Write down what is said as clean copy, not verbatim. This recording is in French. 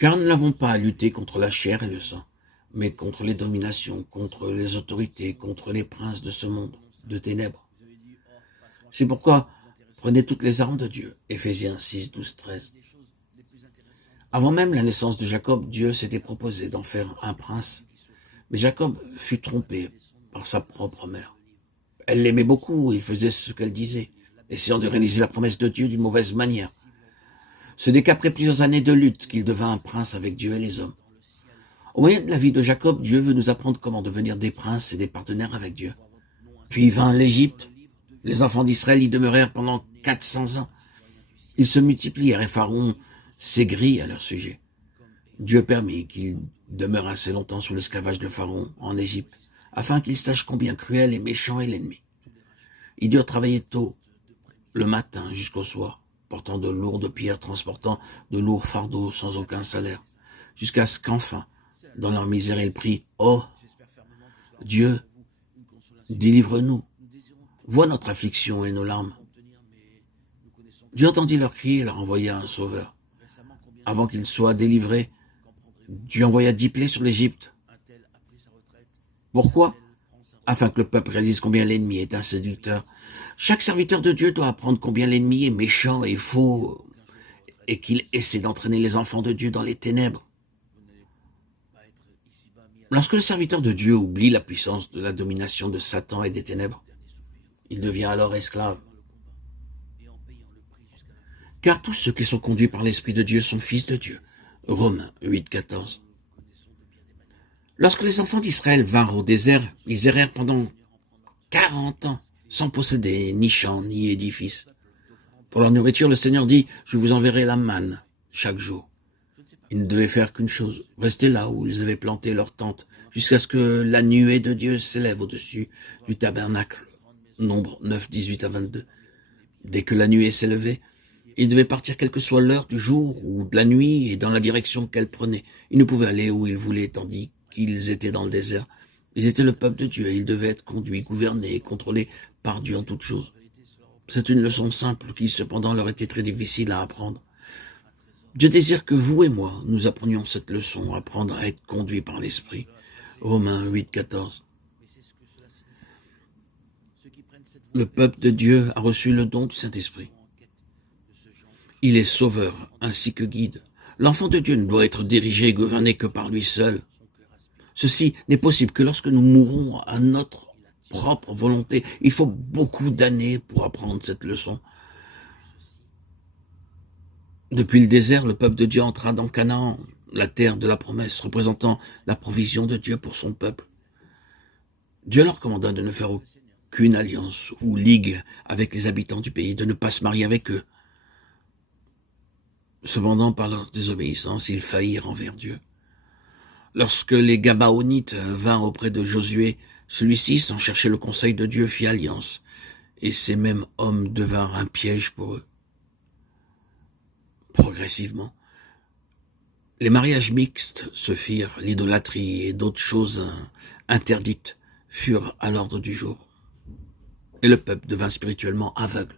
Car nous n'avons pas à lutter contre la chair et le sang, mais contre les dominations, contre les autorités, contre les princes de ce monde, de ténèbres. C'est pourquoi prenez toutes les armes de Dieu. Éphésiens 6, 12, 13. Avant même la naissance de Jacob, Dieu s'était proposé d'en faire un prince. Mais Jacob fut trompé par sa propre mère. Elle l'aimait beaucoup et il faisait ce qu'elle disait, essayant de réaliser la promesse de Dieu d'une mauvaise manière. Ce n'est qu'après plusieurs années de lutte qu'il devint un prince avec Dieu et les hommes. Au moyen de la vie de Jacob, Dieu veut nous apprendre comment devenir des princes et des partenaires avec Dieu. Puis vint l'Égypte. Les enfants d'Israël y demeurèrent pendant 400 ans. Ils se multiplièrent et Pharaon s'aigrit à leur sujet. Dieu permit qu'ils demeurent assez longtemps sous l'esclavage de Pharaon en Égypte, afin qu'ils sachent combien cruel et méchant est l'ennemi. Ils durent travailler tôt, le matin jusqu'au soir, portant de lourdes pierres, transportant de lourds fardeaux sans aucun salaire, jusqu'à ce qu'enfin, dans leur misère, ils prient « Oh, Dieu, délivre-nous, vois notre affliction et nos larmes. » Dieu entendit leurs cris et leur envoya un sauveur. Avant qu'ils soient délivrés, Dieu envoya 10 plaies sur l'Égypte. Pourquoi? Afin que le peuple réalise combien l'ennemi est un séducteur. Chaque serviteur de Dieu doit apprendre combien l'ennemi est méchant et faux et qu'il essaie d'entraîner les enfants de Dieu dans les ténèbres. Lorsque le serviteur de Dieu oublie la puissance de la domination de Satan et des ténèbres, il devient alors esclave. Car tous ceux qui sont conduits par l'Esprit de Dieu sont fils de Dieu. Romains 8, 14. Lorsque les enfants d'Israël vinrent au désert, ils errèrent pendant 40 ans, sans posséder ni champ ni édifice. Pour leur nourriture, le Seigneur dit « Je vous enverrai la manne chaque jour ». Ils ne devaient faire qu'une chose, rester là où ils avaient planté leur tente, jusqu'à ce que la nuée de Dieu s'élève au-dessus du tabernacle. Nombre 9, 18 à 22. Dès que la nuée s'élevait, ils devaient partir quelle que soit l'heure du jour ou de la nuit et dans la direction qu'elle prenait. Ils ne pouvaient aller où ils voulaient, tandis qu'ils étaient dans le désert. Ils étaient le peuple de Dieu et ils devaient être conduits, gouvernés et contrôlés par Dieu en toutes choses. C'est une leçon simple qui cependant leur était très difficile à apprendre. Dieu désire que vous et moi, nous apprenions cette leçon, apprendre à être conduits par l'Esprit. Romains 8, 14. Le peuple de Dieu a reçu le don du Saint-Esprit. Il est sauveur ainsi que guide. L'enfant de Dieu ne doit être dirigé et gouverné que par lui seul. Ceci n'est possible que lorsque nous mourrons à notre propre volonté. Il faut beaucoup d'années pour apprendre cette leçon. Depuis le désert, le peuple de Dieu entra dans Canaan, la terre de la promesse, représentant la provision de Dieu pour son peuple. Dieu leur commanda de ne faire aucune alliance ou ligue avec les habitants du pays, de ne pas se marier avec eux. Cependant, par leur désobéissance, ils faillirent envers Dieu. Lorsque les Gabaonites vinrent auprès de Josué, celui-ci, sans chercher le conseil de Dieu, fit alliance, et ces mêmes hommes devinrent un piège pour eux. Progressivement, les mariages mixtes se firent, l'idolâtrie et d'autres choses interdites furent à l'ordre du jour. Et le peuple devint spirituellement aveugle.